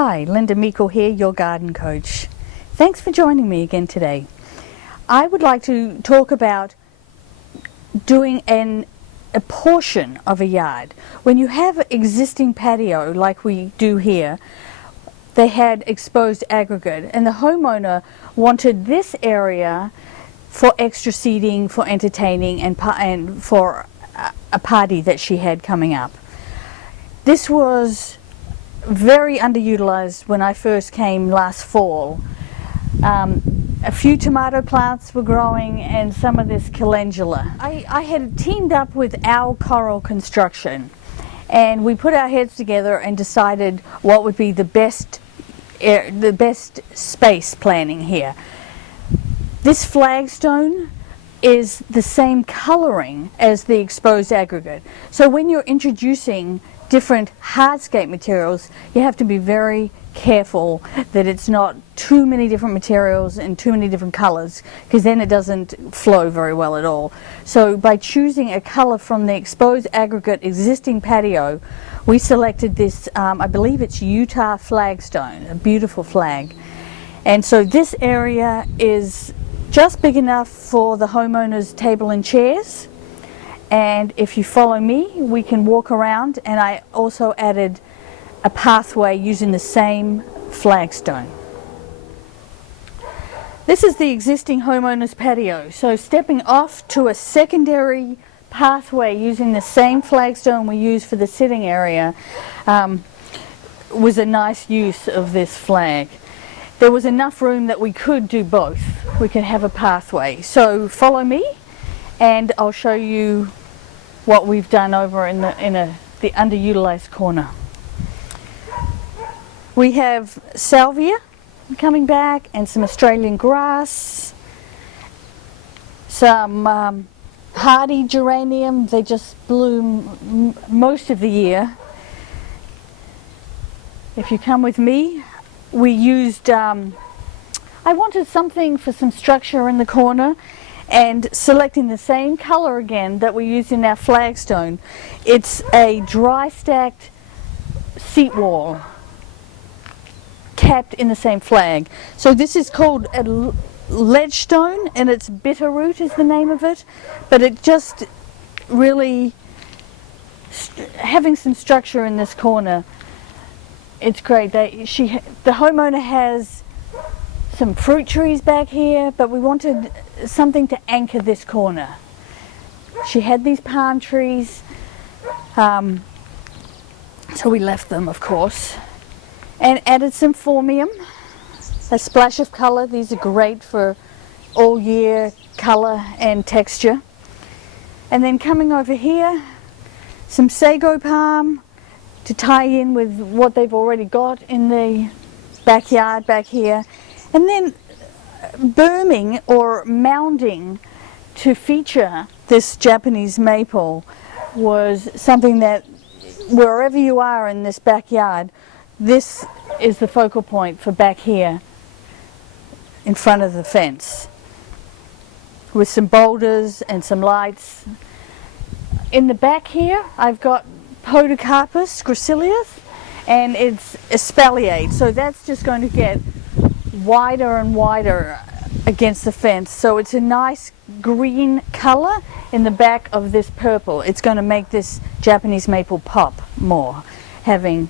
Hi, Lynda Meikle here, your garden coach. Thanks for joining me again today. I would like to talk about doing a portion of a yard. When you have existing patio like we do here, they had exposed aggregate and the homeowner wanted this area for extra seating, for entertaining, and for a party that she had coming up. This was very underutilized when I first came last fall. A few tomato plants were growing and some of this calendula. I had teamed up with Our Coral Construction, and we put our heads together and decided what would be the best space planning here. This flagstone is the same coloring as the exposed aggregate. So when you're introducing different hardscape materials, you have to be very careful that it's not too many different materials and too many different colors, because then it doesn't flow very well at all. So by choosing a color from the exposed aggregate existing patio, we selected this, I believe it's Utah flagstone, a beautiful flag. And so this area is just big enough for the homeowner's table and chairs. And if you follow me, we can walk around, and I also added a pathway using the same flagstone. This is the existing homeowner's patio. So stepping off to a secondary pathway using the same flagstone we used for the sitting area was a nice use of this flag. There was enough room that we could do both. We could have a pathway. So follow me and I'll show you what we've done over in the underutilized corner. We have salvia coming back and some Australian grass, some hardy geranium. They just bloom most of the year. If you come with me, we used, I wanted something for some structure in the corner, and selecting the same color again that we used in our flagstone. It's a dry stacked seat wall capped in the same flag. So this is called a ledge stone, and it's bitterroot is the name of it, but it just really, having some structure in this corner, it's great. The homeowner has some fruit trees back here, but we wanted something to anchor this corner. She had these palm trees, so we left them, of course, and added some phormium, a splash of color. These are great for all year color and texture. And then coming over here, some sago palm to tie in with what they've already got in the backyard back here. And then berming or mounding to feature this Japanese maple was something that wherever you are in this backyard, this is the focal point for back here in front of the fence, with some boulders and some lights. In the back here, I've got Podocarpus gracilius, and it's espaliate, so that's just going to get wider and wider against the fence. So it's a nice green color in the back of this purple. It's going to make this Japanese maple pop more, having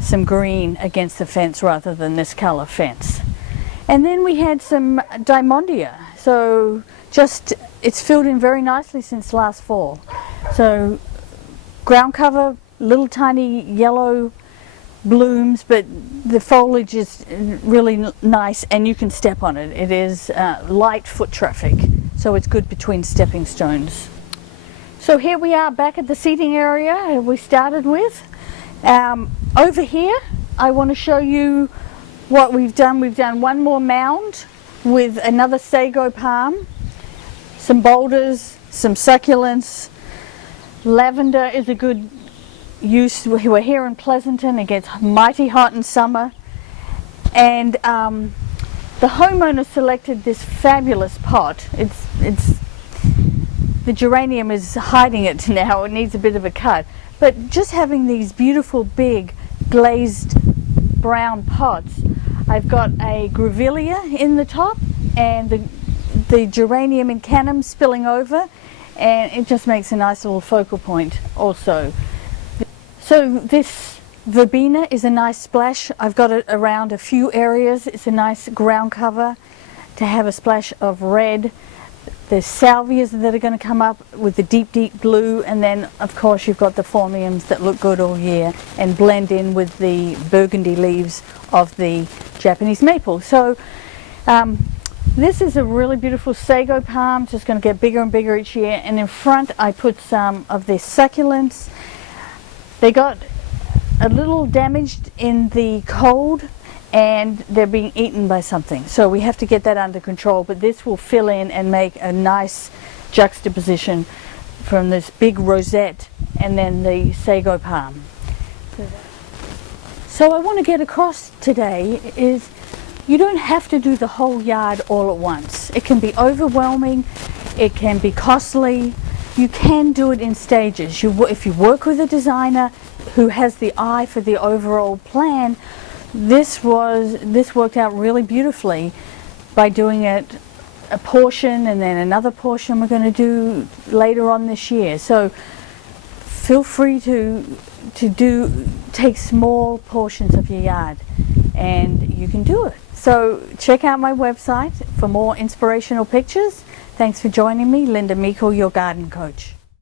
some green against the fence rather than this color fence. And then we had some diamondia. So just, it's filled in very nicely since last fall. So ground cover, little tiny yellow blooms, but the foliage is really nice and you can step on it. It is light foot traffic, so it's good between stepping stones. So here we are back at the seating area we started with. Over here I want to show you what we've done. We've done one more mound with another sago palm, some boulders, some succulents. Lavender is a good use. We're here in Pleasanton. It gets mighty hot in summer, and the homeowner selected this fabulous pot. The geranium is hiding it now. It needs a bit of a cut, but just having these beautiful big glazed brown pots, I've got a grevillea in the top and the geranium incanum spilling over, and it just makes a nice little focal point also. So this verbena is a nice splash. I've got it around a few areas. It's a nice ground cover to have a splash of red. There's salvias that are going to come up with the deep blue, and then of course you've got the phormiums that look good all year and blend in with the burgundy leaves of the Japanese maple. So this is a really beautiful sago palm, just going to get bigger and bigger each year, and in front I put some of their succulents. They got a little damaged in the cold and they're being eaten by something, so we have to get that under control, but this will fill in and make a nice juxtaposition from this big rosette and then the sago palm. So I want to get across today is you don't have to do the whole yard all at once. It can be overwhelming, it can be costly. You can do it in stages. If you work with a designer who has the eye for the overall plan, this worked out really beautifully by doing it a portion and then another portion we're going to do later on this year. So feel free to take small portions of your yard and you can do it. So check out my website for more inspirational pictures. Thanks for joining me, Lynda Meikle, your garden coach.